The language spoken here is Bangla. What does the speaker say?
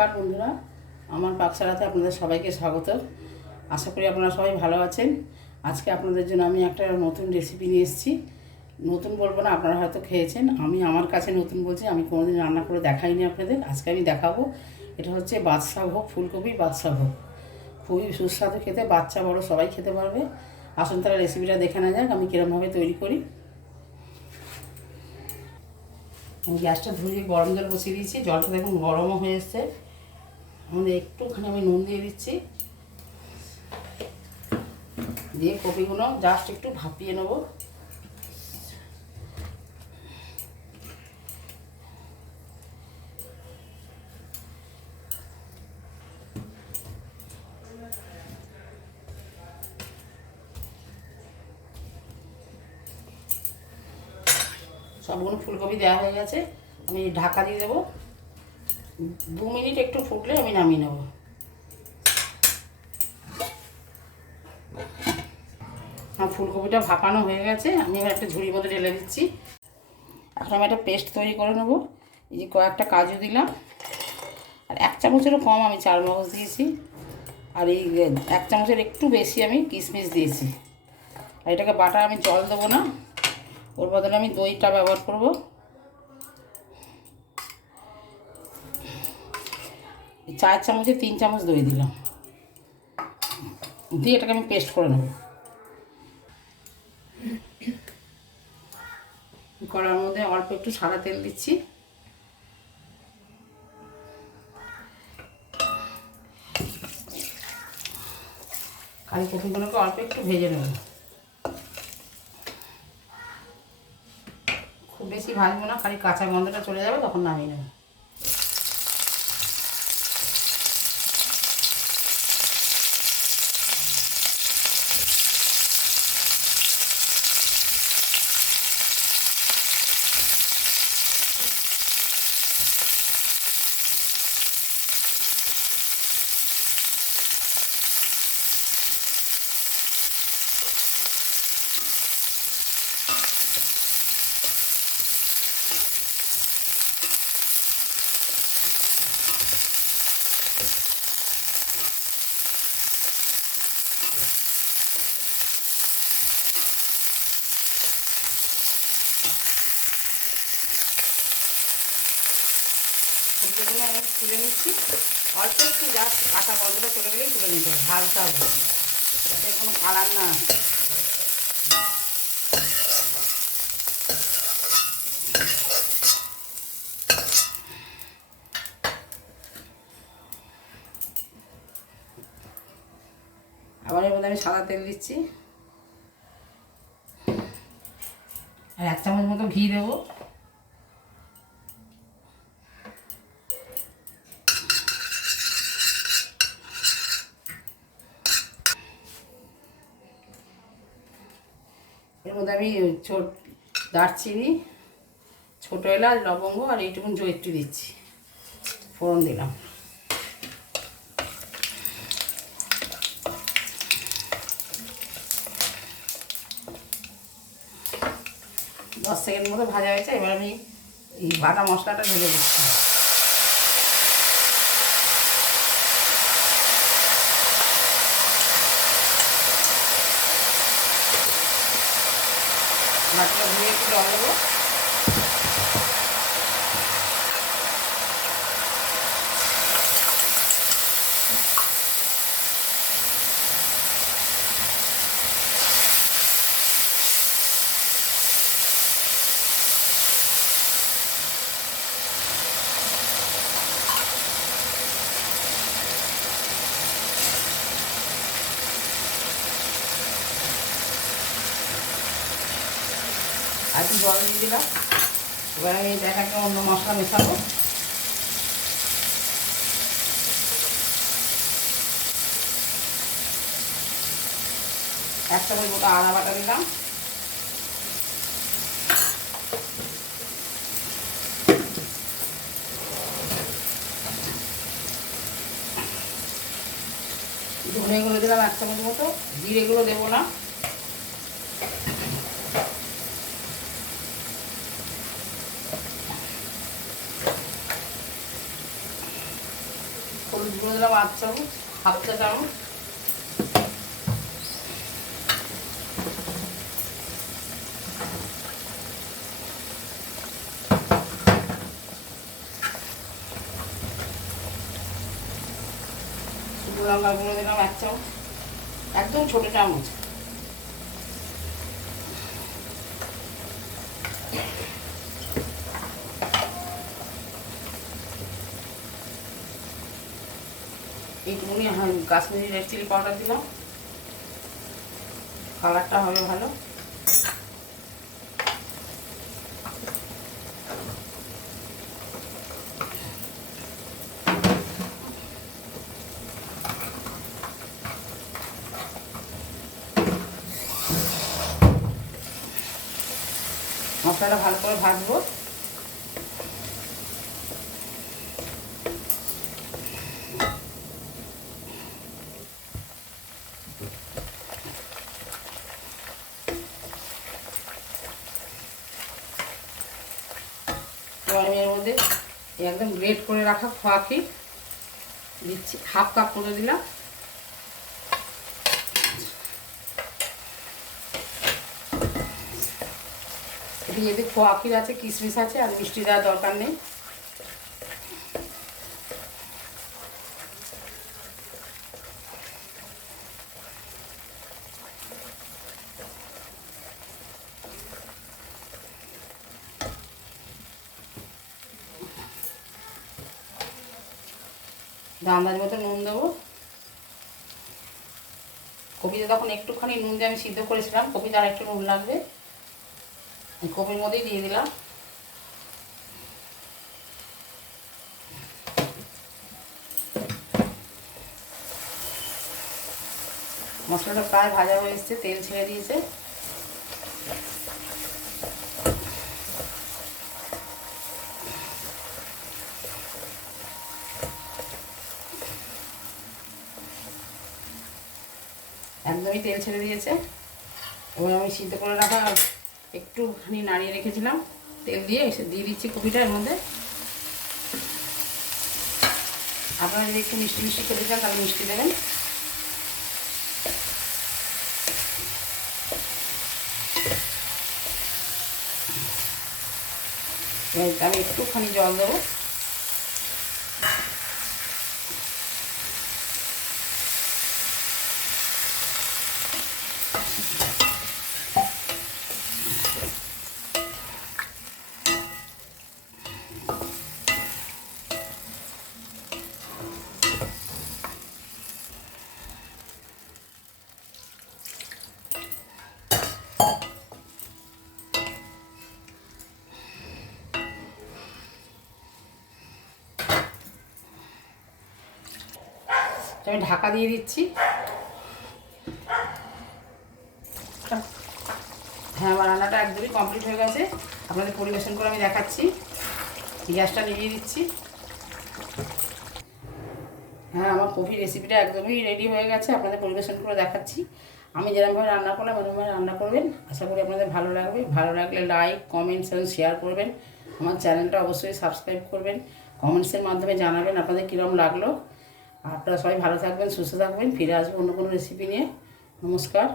নমস্কার বন্ধুরা, আমার পাকশালাতে আপনাদের সবাইকে স্বাগত। আশা করি আপনারা সবাই ভালো আছেন। আজকে আপনাদের জন্য আমি একটা নতুন রেসিপি নিয়ে এসেছি। নতুন বলবো না, আপনারা হয়তো খেয়েছেন, আমি আমার কাছে নতুন বলছি। আমি কোনোদিন রান্না করে দেখাইনি আপনাদের, আজকে আমি দেখাবো। এটা হচ্ছে বাদশাভোগ, ফুলকপি বাদশাভোগ। খুবই সুস্বাদু খেতে, বাচ্চা বড় সবাই খেতে পারবে। আসুন তাহলে রেসিপিটা দেখে নেওয়া যাক আমি কীরকমভাবে তৈরি করি। আমি গ্যাসটা ধরিয়ে গরম জল বসিয়ে দিয়েছি, জলটা দেখুন গরমও হয়ে এসছে। আমাদের একটুখানি আমি নুন দিয়ে দিচ্ছি, দিয়ে কপিগুলো জাস্ট একটু ভাপিয়ে নেব। সবগুলো ফুলকপি দেওয়া হয়ে গেছে, আমি ঢাকা দিয়ে দেবো। 2 মিনিট একটু ফুটলে আমি নামিয়ে নেব। ফুলকপিটা ভাপানো হয়ে গেছে, আমি এবার একটা ঝুড়ির মধ্যে ঢেলে দিচ্ছি। এখন আমি একটা পেস্ট তৈরি করে নেব। এই যে কয়েকটা কাজু দিলাম, আর 1 চামচেরও কম আমি চারমগজ দিয়েছি, আর এই 1 চামচের একটু বেশি আমি কিশমিশ দিয়েছি। আর এটাকে বাটা আমি জল দেবো না, ওর বদলে আমি দইটা ব্যবহার করব। 4 চামচে 3 চামচ দই দিলাম, দিয়ে এটাকে আমি পেস্ট করে নেব। কড়ার মধ্যে অল্প একটু সাদা তেল দিচ্ছি, কারি কপিগুলোকে অল্প একটু ভেজে নেব। খুব বেশি ভাজবো না, খালি কাঁচা গন্ধটা চলে যাবে, তখন নামিয়ে নেব। ফুলকপিগুলো আমি তুলে নিচ্ছি, অল্প একটু জাস্ট কাঁচা গন্ধটা চলে গেলেই তুলে নিতে হবে, ভাজতে হবে, যাতে কোনো কালার না আসে। আবার এর মধ্যে আমি সাদা তেল দিচ্ছি, আর 1 চামচ মতো ঘি দেবো। এর মধ্যে আমি দারচিনি, ছোটো এলাচ, লবঙ্গ আর এইটুকুন জয়িত্রী দিচ্ছি, ফোড়ন দিলাম। দশ সেকেন্ড মতো ভাজা হয়েছে, এবার আমি এই বাটা মশলাটা ঢেলে দিচ্ছি। বাটিটা ধুয়ে একটু জল দেবো। আর একটু জল দিয়ে দিলাম। এবার আমি এটাকে অন্য মশলা মেশাবো। একটা করে মতো আদা বাটা দিলাম, ধনে গুঁড়ো দিলাম 1 চামচ মতো, জিরেগুলো দেবো না। দিলাম 8 চামচ, হাফ চা চামচ। শুকনো লঙ্কা গুঁড়ো দিলাম 1 চামচ, একদম ছোটো চামচ। এইটুকুনি কাশ্মীরি রেড চিলি পাউডার দিলাম, কালারটা হবে ভালো। মশলাটা ভালো করে ভাজবো। এবার আমি এর মধ্যে একদম গ্রেট করে রাখা খোয়াকি দিচ্ছি, হাফ কাপ করে দিলাম। এটি যদি খোয়াকির আছে, কিশমিশ আছে, আর মিষ্টি দেওয়ার দরকার নেই। আন্দাজ মতো নুন দেবো। কপিতে তখন একটুখানি নুন দিয়ে আমি সিদ্ধ করেছিলাম, কপিতে আর একটু নুন লাগবে, কপির মধ্যেই দিয়ে দিলাম। মশলাটা প্রায় ভাজা হয়ে এসছে, তেল ছেড়ে দিয়েছে। একদমই তেল ছেড়ে দিয়েছে। এবার আমি সিদ্ধ করে রাখা একটুখানি নাড়িয়ে রেখেছিলাম, তেল দিয়ে এসে দিয়ে দিচ্ছি কপিটা এর মধ্যে। আপনারা যদি একটু মিষ্টি মিষ্টি খেতে চান তাহলে মিষ্টি দেবেন। আমি একটুখানি জল দেবো। আমি ঢাকা দিয়ে দিচ্ছি। হ্যাঁ, আমার রান্নাটা একদমই কমপ্লিট হয়ে গেছে। আপনাদের পরিবেশন করে আমি দেখাচ্ছি। গ্যাসটা নিভিয়ে দিচ্ছি। হ্যাঁ, আমার কফি রেসিপিটা একদমই রেডি হয়ে গেছে, আপনাদের পরিবেশন করে দেখাচ্ছি। আমি যেরকমভাবে রান্না করলাম এরকমভাবে রান্না করবেন। আশা করি আপনাদের ভালো লাগবে। ভালো লাগলে লাইক, কমেন্টস এবং শেয়ার করবেন। আমার চ্যানেলটা অবশ্যই সাবস্ক্রাইব করবেন। কমেন্টসের মাধ্যমে জানাবেন আপনাদের কীরকম লাগলো। আপনারা সবাই ভালো থাকবেন, সুস্থ থাকবেন। ফিরে আসবো অন্য কোনো রেসিপি নিয়ে। নমস্কার।